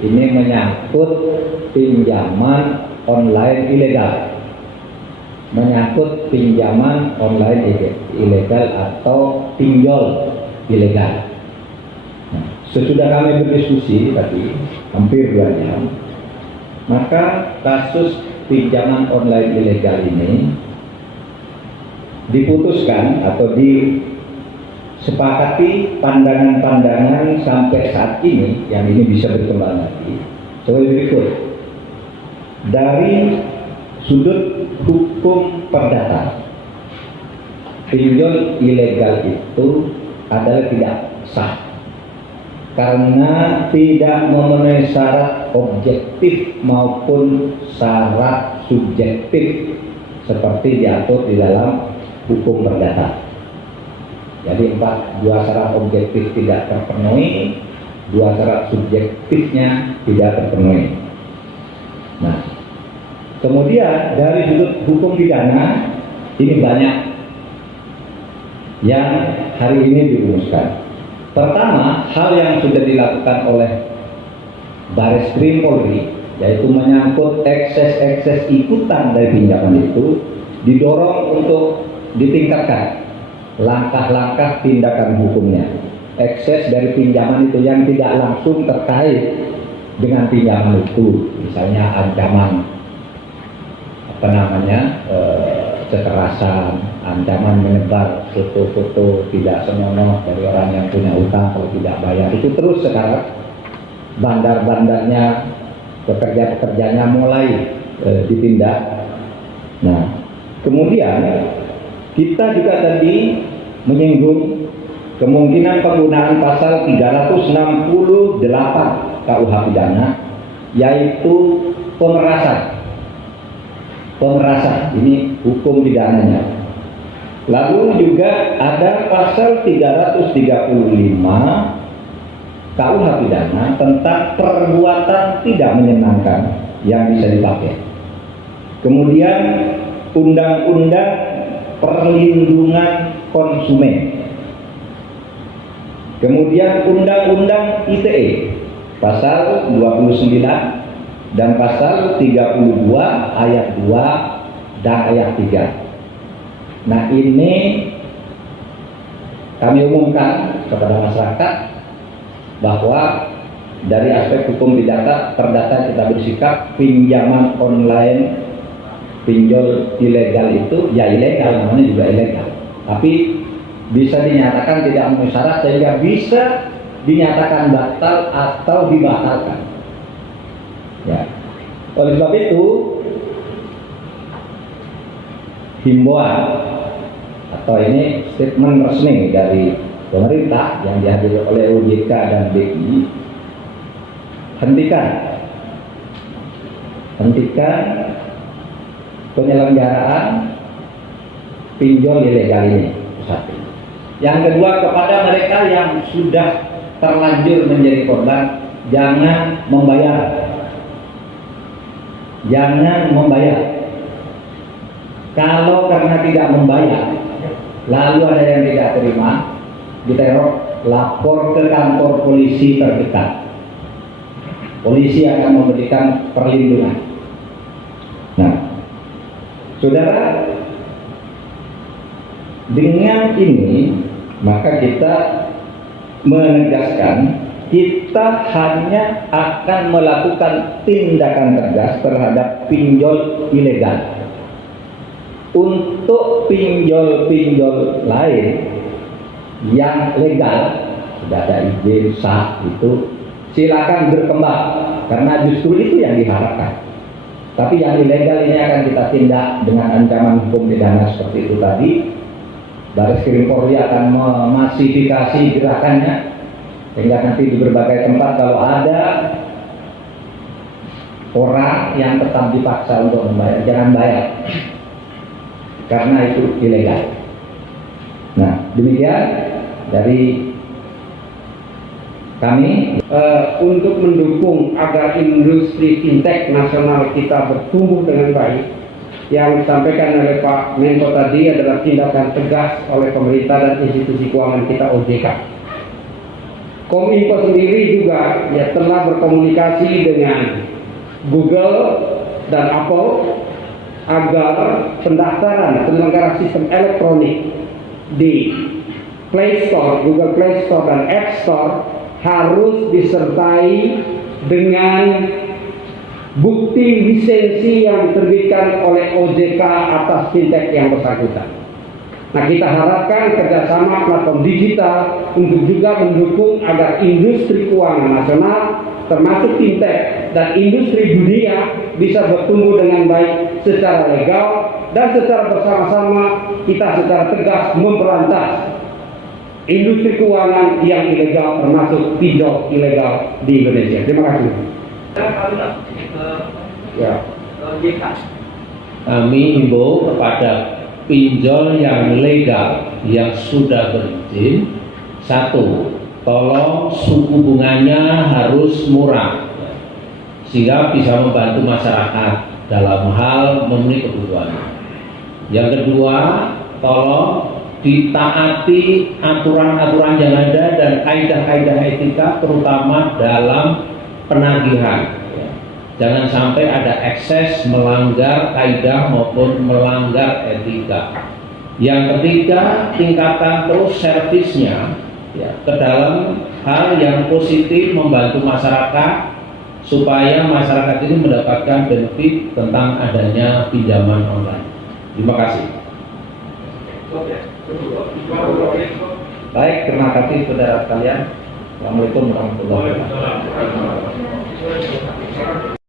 Ini menyangkut pinjaman online ilegal. Menyangkut pinjaman online ilegal atau pinjol ilegal. Nah, sesudah kami berdiskusi tadi hampir 2 jam, maka kasus pinjaman online ilegal ini diputuskan atau disepakati pandangan-pandangan sampai saat ini, yang ini bisa berkembang lagi sebagai berikut. Dari sudut hukum perdata, pinjol ilegal itu adalah tidak sah karena tidak memenuhi syarat objektif maupun syarat subjektif seperti diatur di dalam hukum perdata. Jadi 2 syarat objektif tidak terpenuhi, 2 syarat subjektifnya tidak terpenuhi. Nah, kemudian dari sudut hukum pidana ini banyak yang hari ini dirumuskan. Pertama, hal yang sudah dilakukan oleh Bareskrim Polri, yaitu menyangkut ekses-ekses ikutan dari pinjaman itu, didorong untuk ditingkatkan langkah-langkah tindakan hukumnya. Ekses dari pinjaman itu yang tidak langsung terkait dengan pinjaman itu, misalnya ancaman kekerasan, ancaman menyebar foto-foto tidak senonoh dari orang yang punya utang kalau tidak bayar, itu terus sekarang bandar-bandarnya, pekerja-pekerjanya mulai ditindak. Nah, kemudian kita juga tadi menyinggung kemungkinan penggunaan pasal 368 KUH pidana, yaitu pemerasan. Ini hukum pidananya. Lalu juga ada pasal 335 KUH pidana tentang perbuatan tidak menyenangkan yang bisa dipakai. Kemudian Undang-Undang Perlindungan Konsumen. Kemudian Undang-Undang ITE pasal 29 dan pasal 32 ayat 2 dan ayat 3. Nah, ini kami umumkan kepada masyarakat bahwa dari aspek hukum perdata kita bersikap pinjaman online, pinjol ilegal itu ya ilegal, namanya juga ilegal, tapi bisa dinyatakan tidak memenuhi syarat sehingga bisa dinyatakan batal atau dibatalkan. Ya. Oleh sebab itu, himbauan atau ini statement resmi dari pemerintah yang dihadiri oleh OJK dan BI, hentikan penyelenggaraan pinjol ilegal ini. Satu. Yang kedua, kepada mereka yang sudah terlanjur menjadi korban, jangan membayar. Kalau karena tidak membayar, lalu ada yang tidak terima, diteror, lapor ke kantor polisi terdekat. Polisi akan memberikan perlindungan. Nah, saudara, dengan ini maka kita menegaskan kita hanya akan melakukan tindakan tegas terhadap pinjol ilegal. Untuk pinjol-pinjol lain yang legal, sudah ada izin sah, itu silakan berkembang karena justru itu yang diharapkan. Tapi yang ilegal ini akan kita tindak dengan ancaman hukum pidana seperti itu tadi. Bareskrim Polri akan memasifikasi gerakannya sehingga nanti di berbagai tempat kalau ada orang yang tetap dipaksa untuk membayar, jangan bayar karena itu ilegal. Nah, demikian dari kami untuk mendukung agar industri fintech nasional kita bertumbuh dengan baik. Yang disampaikan oleh Pak Menko tadi adalah tindakan tegas oleh pemerintah dan institusi keuangan kita, OJK. Kominfo sendiri juga ya telah berkomunikasi dengan Google dan Apple agar pendaftaran penyelenggara sistem elektronik di Play Store, Google Play Store dan App Store harus disertai dengan bukti lisensi yang diterbitkan oleh OJK atas fintech yang bersangkutan. Nah, kita harapkan kerjasama platform digital untuk juga mendukung agar industri keuangan nasional termasuk fintech dan industri dunia bisa bertumbuh dengan baik secara legal dan secara bersama-sama kita secara tegas memberantas industri keuangan yang ilegal termasuk pinjol ilegal di Indonesia. Terima kasih. Ya. Kami himbau kepada pinjol yang legal yang sudah berizin, satu, tolong suku bunganya harus murah sehingga bisa membantu masyarakat dalam hal memenuhi kebutuhan. Yang kedua, tolong ditaati aturan-aturan yang ada dan kaidah-kaidah etika terutama dalam penagihan. Jangan sampai ada ekses melanggar kaidah maupun melanggar etika. Yang ketiga, tingkatkan terus servisnya ya, ke dalam hal yang positif membantu masyarakat supaya masyarakat ini mendapatkan benefit tentang adanya pinjaman online. Terima kasih. Baik, terima kasih saudara sekalian. Assalamualaikum warahmatullahi wabarakatuh.